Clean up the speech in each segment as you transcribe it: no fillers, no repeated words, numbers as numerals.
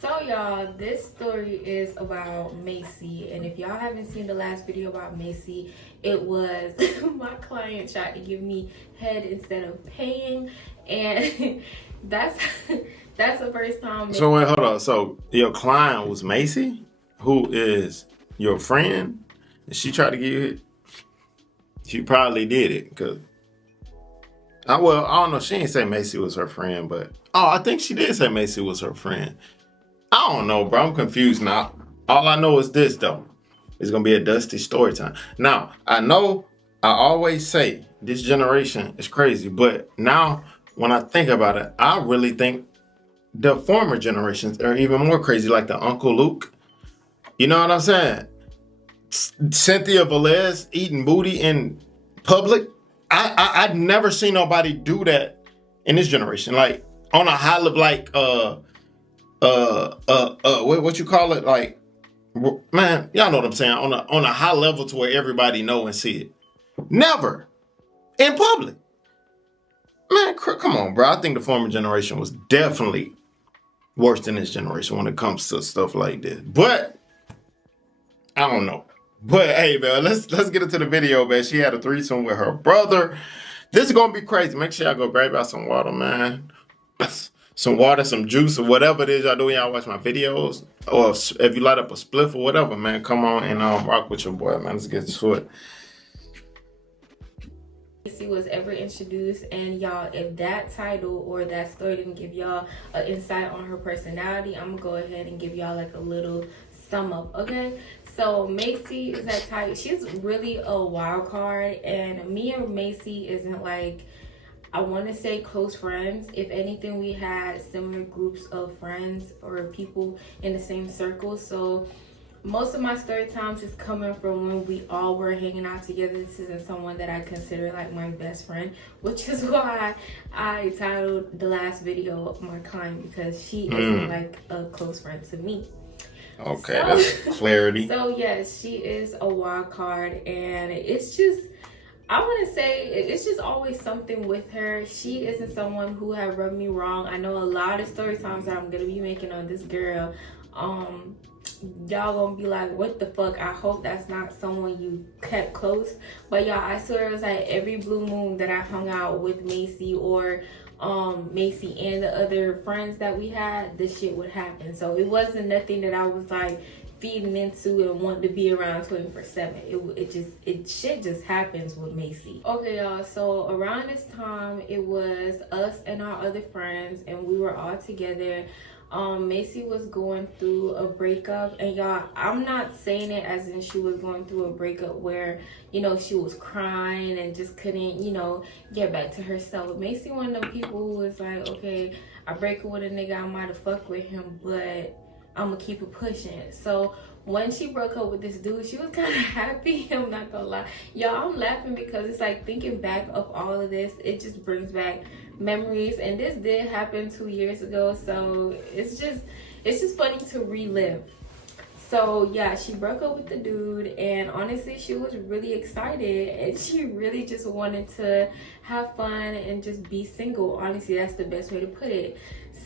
So y'all, this story is about Macy, and if y'all haven't seen the last video about Macy, it was my client tried to give me head instead of paying, and that's that's the first time. So wait, hold on. So your client was Macy, who is your friend, and she tried to give you it. She probably did it because I don't know. She didn't say Macy was her friend, but I think she did say Macy was her friend. I don't know, bro. I'm confused now. All I know is this though. It's gonna be a dusty story time. Now, I know I always say this generation is crazy, but now when I think about it, I really think the former generations are even more crazy, like the Uncle Luke. You know what I'm saying? Cynthia Velez eating booty in public. I'd never seen nobody do that in this generation. Like on a high level, like what you call it? Like, man, y'all know what I'm saying? On a high level to where everybody know and see it. Never in public. Man, come on, bro. I think the former generation was definitely worse than this generation when it comes to stuff like this. But I don't know. But hey, man, let's get into the video, man. She had a threesome with her brother. This is gonna be crazy. Make sure y'all go grab out some water, man. Some water, some juice, or whatever it is y'all do when y'all watch my videos. Or if you light up a spliff or whatever, man, come on and rock with your boy, man. Let's get to it. Macy was ever introduced, and y'all, if that title or that story didn't give y'all an insight on her personality, I'm gonna go ahead and give y'all like a little sum up, okay? So Macy is that type. She's really a wild card, and me and Macy isn't like, I want to say close friends. If anything, we had similar groups of friends or people in the same circle. So most of my story times is coming from when we all were hanging out together. This isn't someone that I consider like my best friend, which is why I titled the last video my client, because she isn't like a close friend to me. Okay, so, that's clarity. So yes, she is a wild card, and it's just, I want to say it's just always something with her. She isn't someone who have rubbed me wrong. I know a lot of story times that I'm gonna be making on this girl. Y'all gonna be like, what the fuck? I hope that's not someone you kept close. But y'all, I swear it was like every blue moon that I hung out with Macy or Macy and the other friends that we had, this shit would happen. So it wasn't nothing that I was like feeding into and wanting to be around 24/7. It shit just happens with Macy. Okay, y'all, so around this time it was us and our other friends, and we were all together. Macy was going through a breakup, and y'all, I'm not saying it as in she was going through a breakup where, you know, she was crying and just couldn't, you know, get back to herself. Macy one of them people who was like, okay, I break up with a nigga, I might have fucked with him, but I'm gonna keep it pushing. So when she broke up with this dude, she was kind of happy. I'm not gonna lie, y'all. I'm laughing because it's like thinking back of all of this, it just brings back memories, and this did happen 2 years ago, so it's just funny to relive. So yeah, she broke up with the dude, and honestly she was really excited, and she really just wanted to have fun and just be single. Honestly, that's the best way to put it.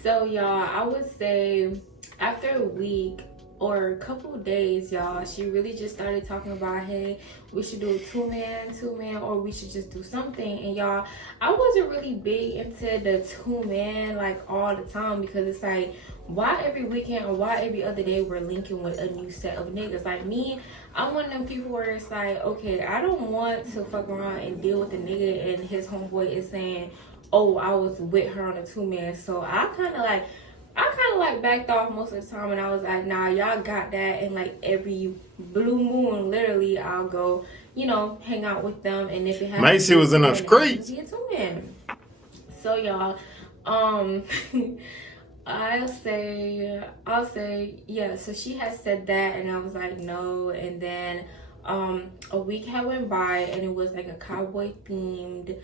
So y'all, I would say after a week or a couple of days, y'all, she really just started talking about, hey, we should do a two-man, or we should just do something. And y'all, I wasn't really big into the two-man like all the time, because it's like, why every weekend or why every other day we're linking with a new set of niggas? Like me, I'm one of them people where it's like, okay, I don't want to fuck around and deal with a nigga and his homeboy is saying, oh, I was with her on a two-man. So I kind of like backed off most of the time, and I was like, nah, y'all got that. And like every blue moon, literally, I'll go, you know, hang out with them. And if it happens, Macy was in the streets. So y'all, I'll say, yeah. So she had said that, and I was like, no. And then a week had went by, and it was like a cowboy themed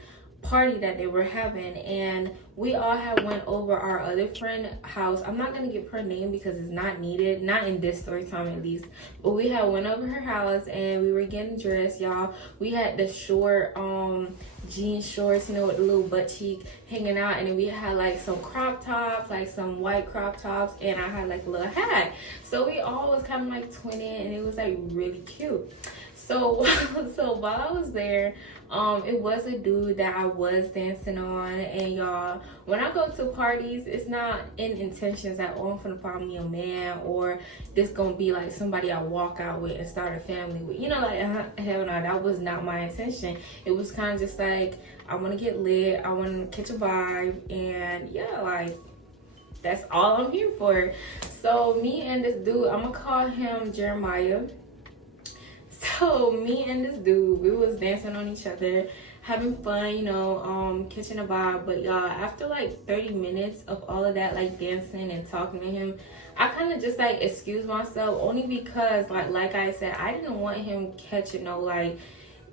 party that they were having, and we all had went over our other friend house. I'm not gonna give her name because it's not needed, not in this story time at least, but we had went over her house and we were getting dressed, y'all. We had the short jean shorts, you know, with the little butt cheek hanging out, and then we had like some crop tops, like some white crop tops, and I had like a little hat. So we all was kind of like twinning, and it was like really cute. So so while I was there, it was a dude that I was dancing on. And y'all, when I go to parties, it's not in intentions that, oh, I'm gonna find me a man, or this gonna be like somebody I walk out with and start a family with, you know, like hell no, that was not my intention. It was kind of just like, I want to get lit, I want to catch a vibe, and yeah, like that's all I'm here for. So me and this dude, I'm gonna call him Jeremiah. So me and this dude, we was dancing on each other, having fun, you know, catching a vibe. But y'all, after like 30 minutes of all of that, like dancing and talking to him, I kind of just like excused myself, only because like I said, I didn't want him catching no like,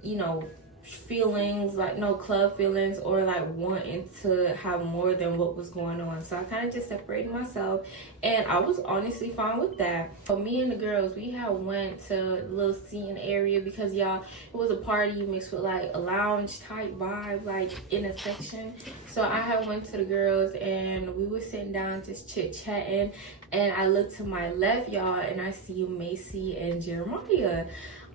you know, feelings, like no club feelings, or like wanting to have more than what was going on. So I kind of just separated myself, and I was honestly fine with that. So me and the girls, we had went to a little seating area, because y'all, it was a party mixed with like a lounge type vibe, like in a section. So I had went to the girls, and we were sitting down just chit chatting, and I looked to my left, y'all, and I see Macy and Jeremiah.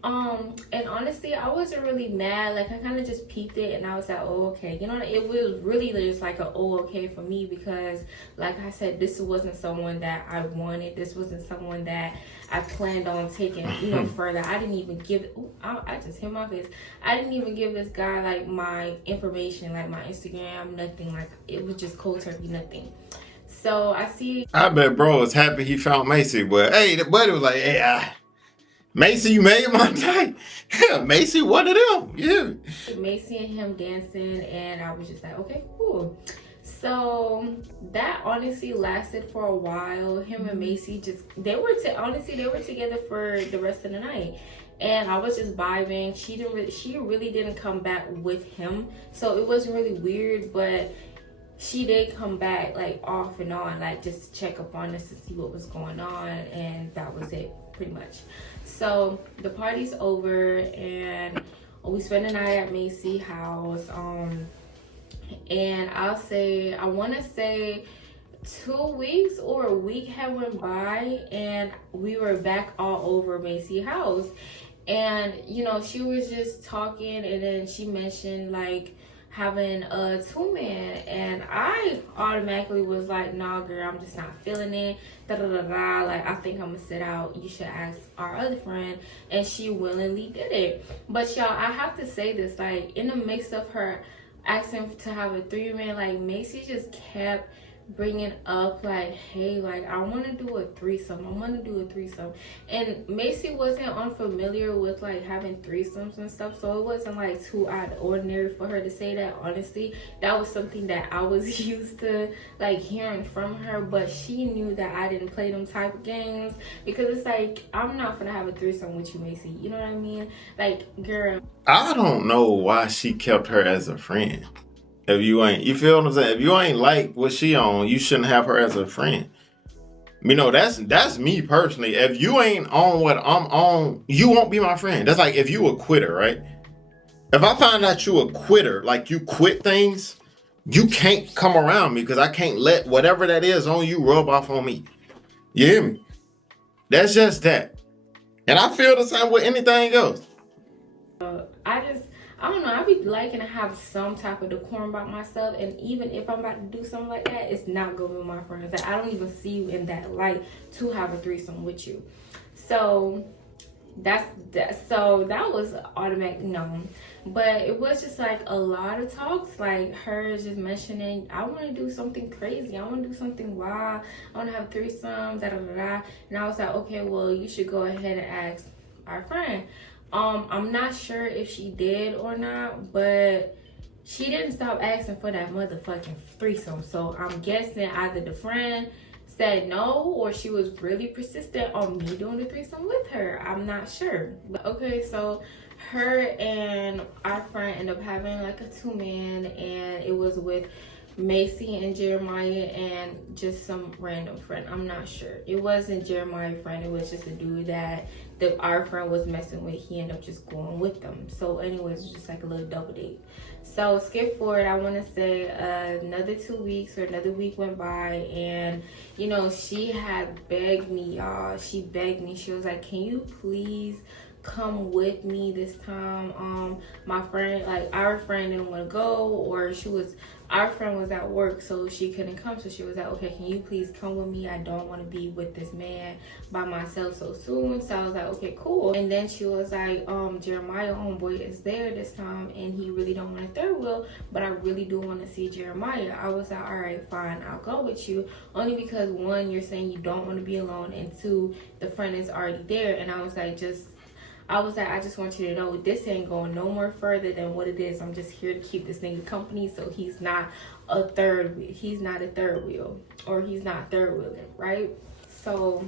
And honestly, I wasn't really mad. Like, I kind of just peeped it, and I was like, oh, okay. You know, it was really just like a oh, okay for me, because like I said, this wasn't someone that I wanted. This wasn't someone that I planned on taking, you know, further. I didn't even give, I just hit my face. I didn't even give this guy like my information, like my Instagram, nothing. Like, it was just cold turkey, nothing. So I see. I bet bro was happy he found Macy, but hey, the buddy was like, hey, Macy, you made my night. Yeah, Macy, one of them. Yeah. Macy and him dancing, and I was just like, okay, cool. So that honestly lasted for a while. Him and Macy just, they were together for the rest of the night. And I was just vibing. She really didn't come back with him. So it wasn't really weird, but she did come back like off and on, like just to check up on us to see what was going on, and that was it pretty much. So the party's over, and we spent the night at Macy's house. And I want to say 2 weeks or a week had went by, and we were back all over Macy's house. And you know, she was just talking, and then she mentioned like having a 2-man, and I automatically was like, nah girl, I'm just not feeling it, like I think I'm gonna sit out, you should ask our other friend. And she willingly did it. But y'all, I have to say this, like in the mix of her asking to have a 3-man, like Macy just kept bringing up like, hey, like I want to do a threesome, and Macy wasn't unfamiliar with like having threesomes and stuff, so it wasn't like too out of ordinary for her to say that. Honestly, that was something that I was used to like hearing from her, but she knew that I didn't play them type of games, because it's like, I'm not gonna have a threesome with you, Macy, you know what I mean? Like, girl, I don't know why she kept her as a friend. If you ain't, you feel what I'm saying? If you ain't like what she on, you shouldn't have her as a friend. You know, that's me personally. If you ain't on what I'm on, you won't be my friend. That's like if you a quitter, right? If I find out you a quitter, like you quit things, you can't come around me, because I can't let whatever that is on you rub off on me. You hear me? That's just that. And I feel the same with anything else. I don't know, I be liking to have some type of decorum about myself, and even if I'm about to do something like that, it's not going with my friends. Like, I don't even see you in that light to have a threesome with you. So so that was automatic no. But it was just like a lot of talks, like her just mentioning, I want to do something crazy, I want to do something wild, I want to have a threesome, and I was like, okay, well, you should go ahead and ask our friend. I'm not sure if she did or not, but she didn't stop asking for that motherfucking threesome. So I'm guessing either the friend said no, or she was really persistent on me doing the threesome with her. I'm not sure. But okay, so her and our friend ended up having like a 2-man, and it was with Macy and Jeremiah and just some random friend. I'm not sure. It wasn't Jeremiah's friend. It was just a dude that our friend was messing with. He ended up just going with them. So anyways, it was just like a little double date. So skip forward, I want to say another 2 weeks or another week went by, and you know, she had begged me, y'all. She begged me. She was like, can you please come with me this time? My friend, like our friend, didn't want to go, or our friend was at work, so she couldn't come. So she was like, okay, can you please come with me? I don't want to be with this man by myself so soon. So I was like, okay, cool. And then she was like, Jeremiah homeboy is there this time, and he really don't want a third wheel, but I really do want to see Jeremiah. I was like, all right, fine, I'll go with you, only because one, you're saying you don't want to be alone, and two, the friend is already there. And I was like, I just want you to know this ain't going no more further than what it is. I'm just here to keep this nigga company, so he's not a third wheel, or he's not third wheeling, right? So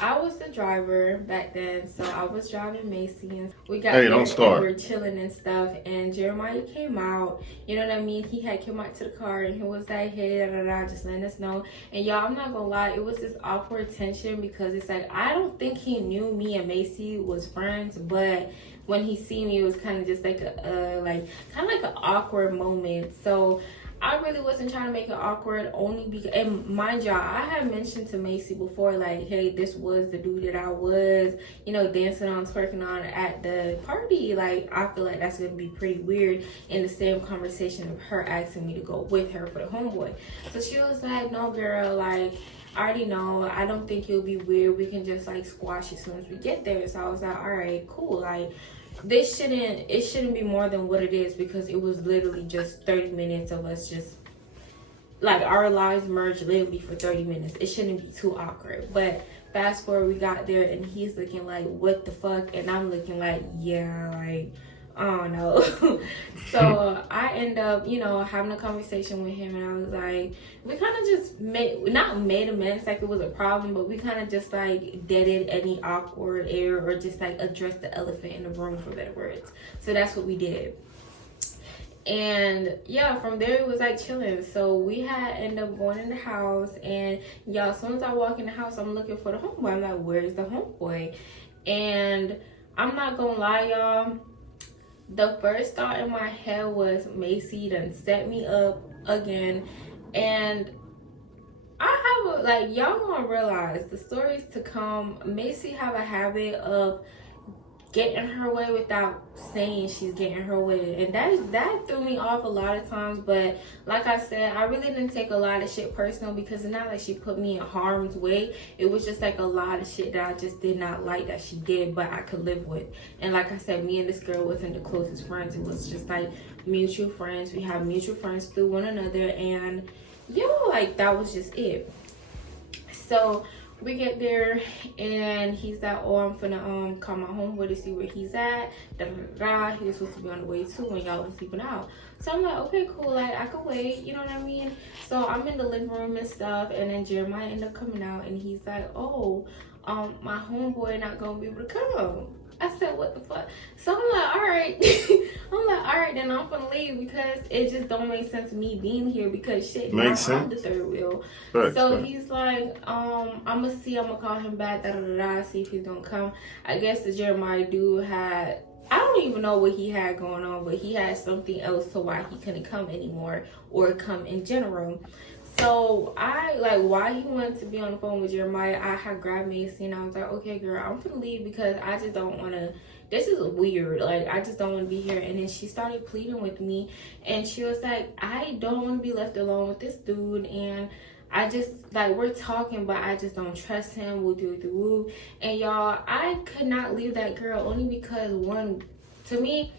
I was the driver back then, so I was driving Macy, and we got there, and we were chilling and stuff, and Jeremiah came out, you know what I mean? He had come out to the car, and he was like, hey, just letting us know. And y'all, I'm not gonna lie, it was this awkward tension, because it's like, I don't think he knew me and Macy was friends, but when he seen me, it was kind of just like an awkward moment. So I really wasn't trying to make it awkward, only because, and mind y'all, I had mentioned to Macy before, like, hey, this was the dude that I was, you know, dancing on, twerking on at the party. Like, I feel like that's going to be pretty weird in the same conversation of her asking me to go with her for the homeboy. So she was like, no, girl, like, I already know, I don't think it'll be weird. We can just, like, squash it as soon as we get there. So I was like, all right, cool. Like, it shouldn't be more than what it is, because it was literally just 30 minutes of us just, like, our lives merged literally for 30 minutes. It shouldn't be too awkward. But fast forward, we got there, and he's looking like, what the fuck? And I'm looking like, yeah, like, I don't know. So I end up, you know, having a conversation with him, and I was like, we kind of just not made amends like it was a problem, but we kind of just like deaded any awkward air, or just like addressed the elephant in the room, for better words. So that's what we did. And yeah, from there it was like chilling. So we had ended up going in the house, and y'all, as soon as I walk in the house, I'm looking for the homeboy. I'm like, where's the homeboy? And I'm not gonna lie, y'all, the first thought in my head was, Macy done set me up again. And I have y'all gonna realize the stories to come, Macy have a habit of getting her way without saying she's getting her way, and that threw me off a lot of times. But like I said, I really didn't take a lot of shit personal, because it's not like she put me in harm's way. It was just like a lot of shit that I just did not like that she did, but I could live with. And like I said, me and this girl wasn't the closest friends. It was just like mutual friends. We have mutual friends through one another, and you know, like, that was just it. So we get there, and he's like, oh, I'm finna call my homeboy to see where he's at. He was supposed to be on the way too when y'all was sleeping out. So I'm like, okay, cool, like, I could wait, you know what I mean? So I'm in the living room and stuff, and then Jeremiah ended up coming out, and he's like, oh, my homeboy not gonna be able to come. I said, what the fuck? So I'm like, all right. Then I'm gonna leave, because it just don't make sense me being here, because shit, I'm the third wheel. Right, so right. He's like, I'm gonna call him back, see if he's gonna come. I guess the Jeremiah dude had, I don't even know what he had going on, but he had something else to why he couldn't come anymore, or come in general. So I, like, while he wanted to be on the phone with Jeremiah, I had grabbed Macy, and I was like, okay, girl, I'm gonna leave, because I just don't want to, this is weird, like, I just don't want to be here. And then she started pleading with me, and she was like, I don't want to be left alone with this dude, and I just, like, we're talking, but I just don't trust him, woo. And y'all, I could not leave that girl, only because, one, to me,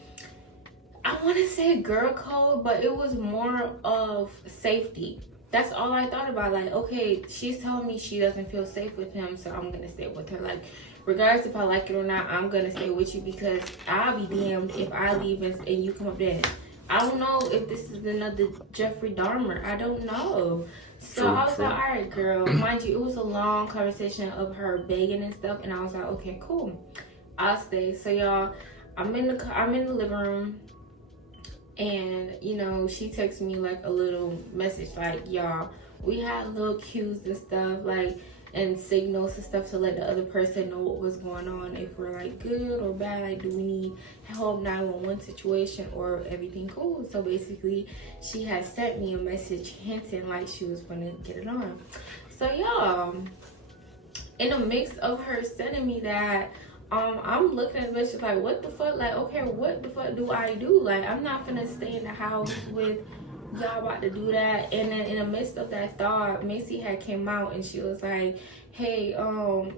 I want to say girl code, but it was more of safety. That's all I thought about. Like, okay, she's telling me she doesn't feel safe with him, so I'm gonna stay with her. Like, regardless if I like it or not, I'm gonna stay with you, because I'll be damned if I leave and you come up there. I don't know if this is another Jeffrey Dahmer. I don't know. So I was like, all right, girl. Mind you, it was a long conversation of her begging and stuff, and I was like, okay, cool, I'll stay. So y'all, I'm in the living room. And you know, she texted me like a little message like, y'all, we had little cues and stuff, like, and signals and stuff to let the other person know what was going on, if we're like good or bad, like do we need help, 911 situation, or everything cool. So basically she had sent me a message hinting like she was gonna get it on. So y'all, in the mix of her sending me that, I'm looking at the message like, what the fuck? Like, okay, what the fuck do I do? Like, I'm not gonna stay in the house with y'all about to do that. And then in the midst of that thought, Macy had came out and she was like, hey, y'all,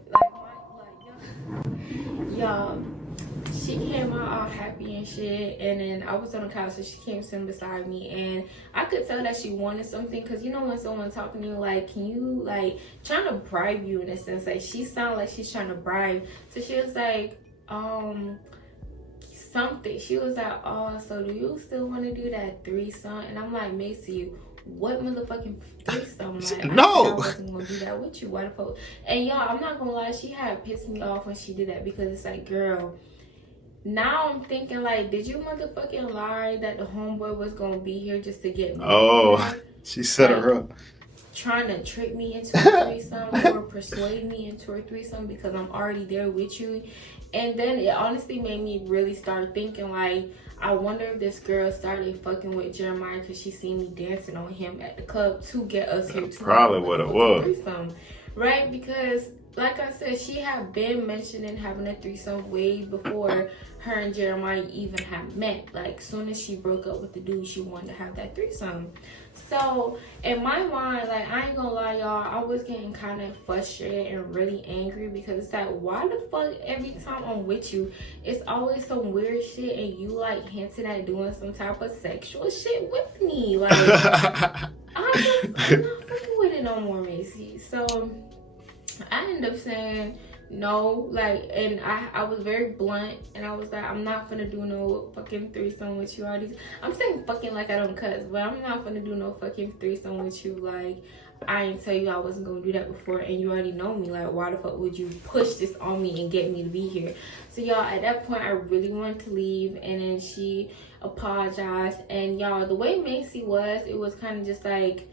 she came out all happy and shit, and then I was on the couch, so she came sitting beside me, and I could tell that she wanted something, because you know when someone talking to you, like, can you, like, trying to bribe you in a sense, like, she sounded like she's trying to bribe. So she was like, something, she was like, oh, so do you still want to do that threesome? And I'm like, Macy, what motherfucking threesome? Like, no, I wasn't gonna do that with you. Why the fuck? And y'all, I'm not gonna lie, she had pissed me off when she did that, because it's like, girl, now I'm thinking like, did you motherfucking lie that the homeboy was gonna be here just to get me? Oh, she set like, her up, trying to trick me into a threesome or persuade me into a threesome because I'm already there with you. And then it honestly made me really start thinking like, I wonder if this girl started fucking with Jeremiah because she seen me dancing on him at the club to get us here too. Probably what it was. Threesome, right? Because like I said, she had been mentioning having a threesome way before her and Jeremiah even had met. Like, soon as she broke up with the dude, she wanted to have that threesome. So in my mind, like, I ain't gonna lie, y'all, I was getting kind of frustrated and really angry, because it's like, why the fuck every time I'm with you, it's always some weird shit, and you like hinting at doing some type of sexual shit with me? Like, I'm not fucking with it no more, Macy. So I ended up saying no, like, and I was very blunt, and I was like, I'm not gonna do no fucking threesome with you. All these, I'm saying fucking like I don't cuss, but I'm not gonna do no fucking threesome with you. Like, I ain't tell you I wasn't gonna do that before, and you already know me. Like, why the fuck would you push this on me and get me to be here? So y'all, at that point, I really wanted to leave, and then she apologized. And y'all, the way Macy was, it was kind of just like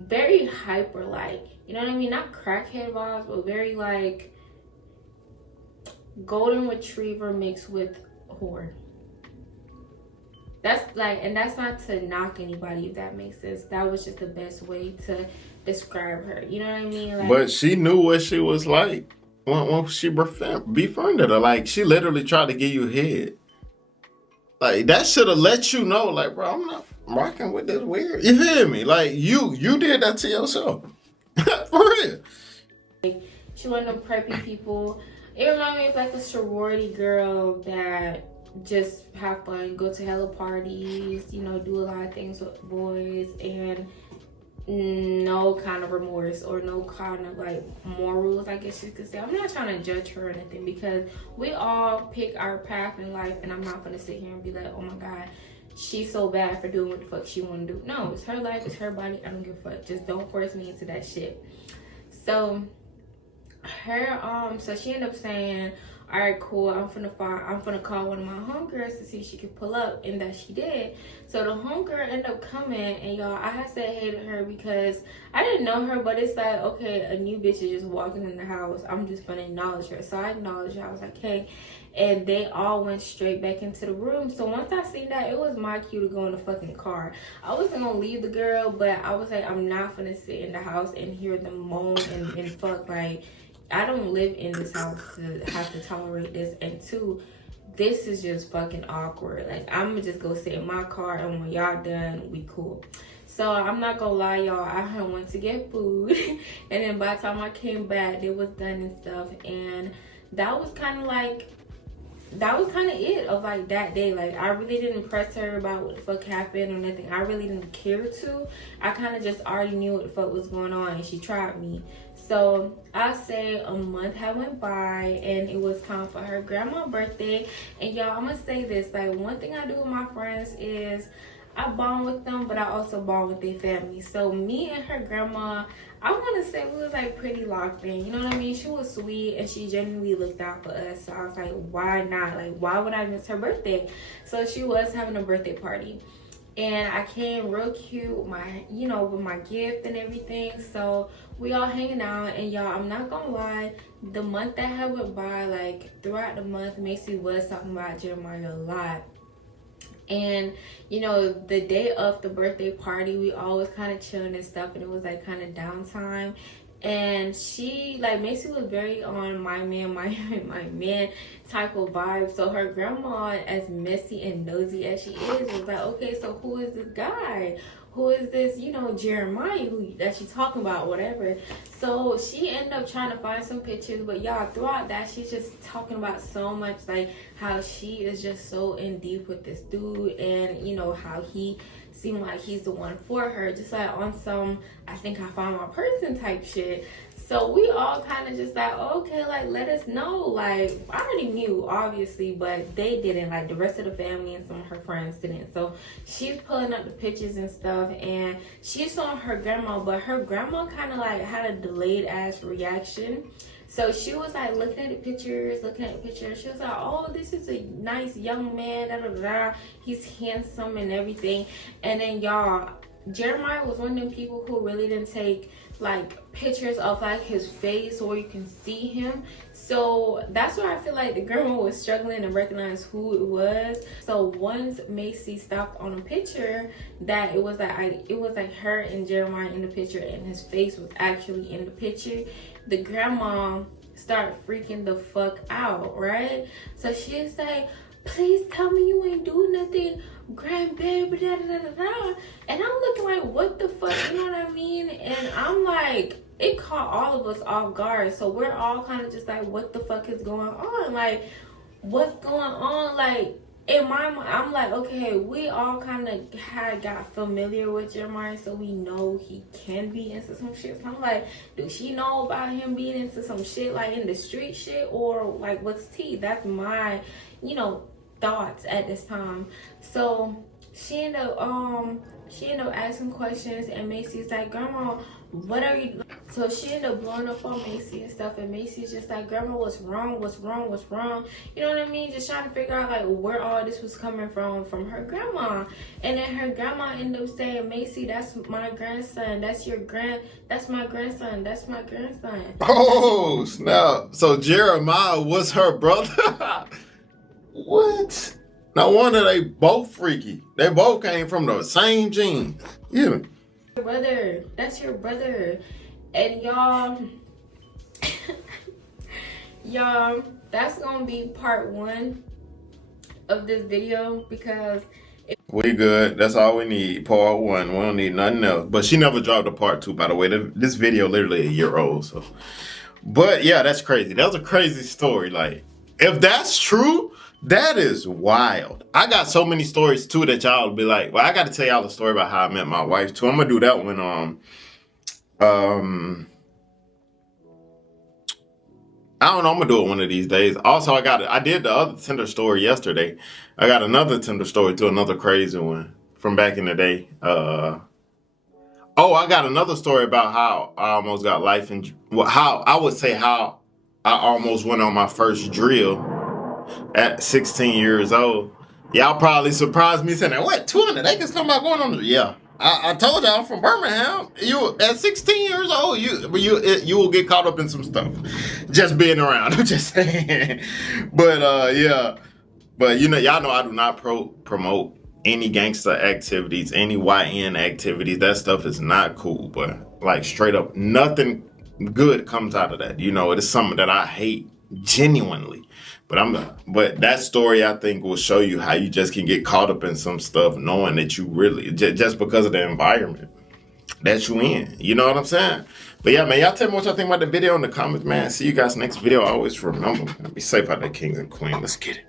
very hyper, like, you know what I mean? Not crackhead vibes, but very like golden retriever mixed with whore. That's like, and that's not to knock anybody, if that makes sense. That was just the best way to describe her. You know what I mean? Like, but she knew what she was like when she befriended her. Like, she literally tried to give you head. Like, that should have let you know, like, bro, I'm not rocking with this weird. You hear me? Like, you did that to yourself. For real. Like, she one of them preppy people. It reminded me of like a sorority girl that just have fun, go to hella parties, you know, do a lot of things with boys, and no kind of remorse or no kind of like morals, I guess you could say. I'm not trying to judge her or anything, because we all pick our path in life, and I'm not gonna sit here and be like, oh my god, she's so bad for doing what the fuck she want to do. No, it's her life, it's her body. I don't give a fuck. Just don't force me into that shit. So so she ended up saying, all right, cool, I'm gonna call one of my homegirls to see if she could pull up, and that she did. So the homegirl ended up coming, and y'all, I had said hey to her because I didn't know her, but it's like, okay, a new bitch is just walking in the house, I'm just gonna acknowledge her. So I acknowledged her. I was like, hey, and they all went straight back into the room. So once I seen that, it was my cue to go in the fucking car. I wasn't gonna leave the girl, but I was like, I'm not gonna sit in the house and hear them moan and fuck. Like, I don't live in this house to have to tolerate this. And two, this is just fucking awkward. Like, I'm gonna just go sit in my car, and when y'all done, we cool. So I'm not gonna lie, y'all, I had went to get food and then by the time I came back, it was done and stuff. And that was kind of it of like that day. Like, I really didn't press her about what the fuck happened or nothing. I really didn't care to. I kind of just already knew what the fuck was going on, and she tried me. So I say a month had went by, and it was time for her grandma's birthday. And y'all, I'm gonna say this, like, one thing I do with my friends is I bond with them, but I also bond with their family. So me and her grandma, I want to say we was like pretty locked in. You know what I mean? She was sweet, and she genuinely looked out for us. So I was like, why not? Like, why would I miss her birthday? So she was having a birthday party. and I came real cute with my, with my gift and everything. So we all hanging out, and y'all, I'm not gonna lie, the month that had went by, like throughout the month, Macy was talking about Jeremiah a lot. And the day of the birthday party, we all was kind of chilling and stuff, and it was like kind of downtime. And she, like, Macy was very on my man type of vibe. So her grandma, as messy and nosy as she is, was like, okay, so who is this guy? Who is this, Jeremiah, that she talking about, whatever. So she ended up trying to find some pictures, but y'all, throughout that, she's just talking about so much, like how she is just so in deep with this dude, and how he seemed like he's the one for her, just like on some I think I found my person type shit. So we all kind of just like, okay, like, let us know. Like, I already knew, obviously, but they didn't. Like, the rest of the family and some of her friends didn't. So she's pulling up the pictures and stuff, and she's showing her grandma, but her grandma kind of like had a delayed ass reaction. So she was like looking at the pictures. She was like, oh, this is a nice young man, da da da. He's handsome and everything. And then y'all, Jeremiah was one of them people who really didn't take like pictures of like his face where you can see him. So that's where I feel like the grandma was struggling to recognize who it was. So once Macy stopped on a picture that it was like her and Jeremiah in the picture, and his face was actually in the picture, the grandma started freaking the fuck out, right? So she's like, please tell me you ain't doing nothing, grandbaby, da da da da. And I'm looking like, what the fuck, you know what I mean? And I'm like, it caught all of us off guard. So we're all kind of just like, what the fuck is going on? Like, what's going on? Like, in my mind, I'm like, okay, we all kind of had got familiar with Jeremiah, so we know he can be into some shit. So I'm like, do she know about him being into some shit, like in the street shit, or like what's tea? That's my, thoughts at this time. So she ended up asking questions, and Macy's like, grandma, what are you? So she ended up blowing up on Macy and stuff, and Macy's just like, grandma, what's wrong? You know what I mean? Just trying to figure out like where all this was coming from her grandma. And then her grandma ended up saying, Macy, that's my grandson. That's my grandson. That's my grandson. Oh, snap. So Jeremiah was her brother? What? No wonder they both freaky. They both came from the same gene. Yeah. Brother, that's your brother. And y'all, that's gonna be part 1 of this video, because we good. That's all we need. Part 1. We don't need nothing else. But she never dropped a part 2, by the way. This video literally a year old. So, but yeah, that's crazy. That was a crazy story. Like, if that's true, that is wild. I got so many stories too that y'all will be like, well, I got to tell y'all a story about how I met my wife too. I'm gonna do that when I don't know, I'm gonna do it one of these days. Also, I did the other Tinder story yesterday. I got another Tinder story too, another crazy one from back in the day. I got another story about how I almost got how I almost went on my first drill at 16 years old. Y'all probably surprised me saying that. What, 200 acres come out going on? Yeah. I told y'all I'm from Birmingham. You at 16 years old, you will get caught up in some stuff. Just being around. I'm just saying. But yeah. But y'all know I do not promote any gangster activities, any YN activities. That stuff is not cool. But like straight up, nothing good comes out of that. It is something that I hate genuinely. But that story, I think, will show you how you just can get caught up in some stuff knowing that you really, just because of the environment that you in. You know what I'm saying? But yeah, man, y'all tell me what y'all think about the video in the comments, man. See you guys next video. Always remember, be safe out there, kings and queens. Let's get it.